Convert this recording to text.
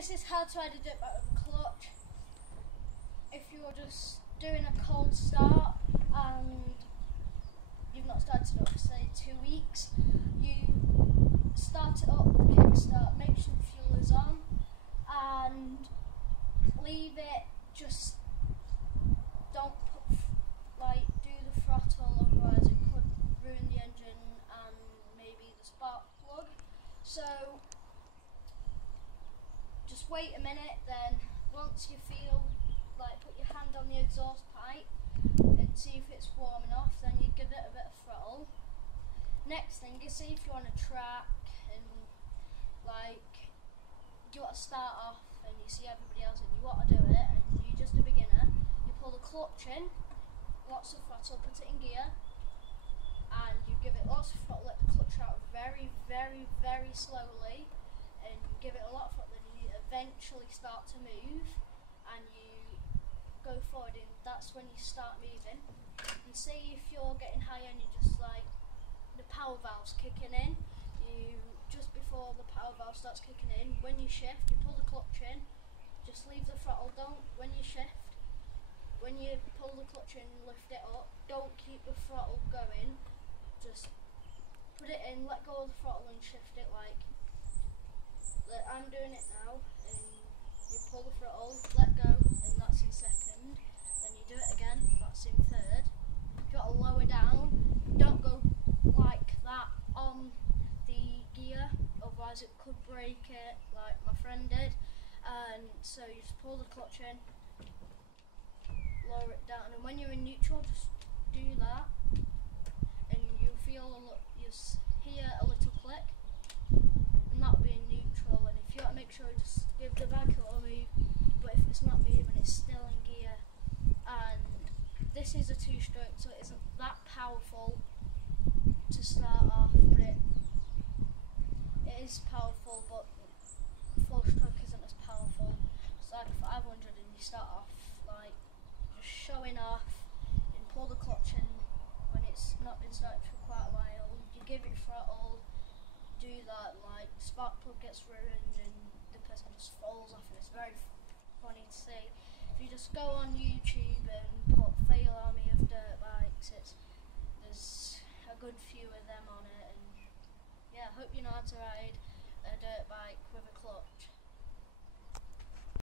This is how to ride a dirt bike with a clutch. If you're just doing a cold start and you've not started it up for say 2 weeks, you start it up with a kickstart, make sure the fuel is on and leave it, just don't put, do the throttle, otherwise it could ruin the engine and maybe the spark plug. So just wait a minute, then once you feel put your hand on the exhaust pipe and see if it's warm enough, then you give it a bit of throttle. Next thing is, see if you're on a track and you want to start off and you see everybody else and you want to do it and you're just a beginner, you pull the clutch in, lots of throttle, put it in gear and you give it lots of throttle, let the clutch out very, very, very slowly and give it a lot of throttle, and you eventually start to move and you go forward, and that's when you start moving. And say if you're getting higher and you just the power valve's kicking in, you just before the power valve starts kicking in, when you shift, you pull the clutch in, just leave the throttle, don't, when you shift, when you pull the clutch in and lift it up, don't keep the throttle going, just put it in, let go of the throttle and shift it like I'm doing it now, and you pull the throttle, let go, and that's in second, then you do it again, that's in third. If you want to lower down, don't go like that on the gear, otherwise it could break it like my friend did, and so you just pull the clutch in, lower it down, and when you're in neutral just do that and you'll feel you'll hear a little click, and that'll be in neutral. And if you want to make sure, just give the bike a little move, but if it's not moving it's still in gear. And this is a 2-stroke, so it isn't that powerful to start off, but it is powerful, but 4-stroke isn't as powerful. It's like 500 and you start off just showing off and pull the clutch in when it's not been started for quite a while. You give it throttle, do that, spark plug gets ruined and the person just falls off, and it's very funny to see. If you just go on YouTube and put Fail Army of Dirt Bikes, there's a good few of them on it, and yeah, I hope you know how to ride a dirt bike with a clutch.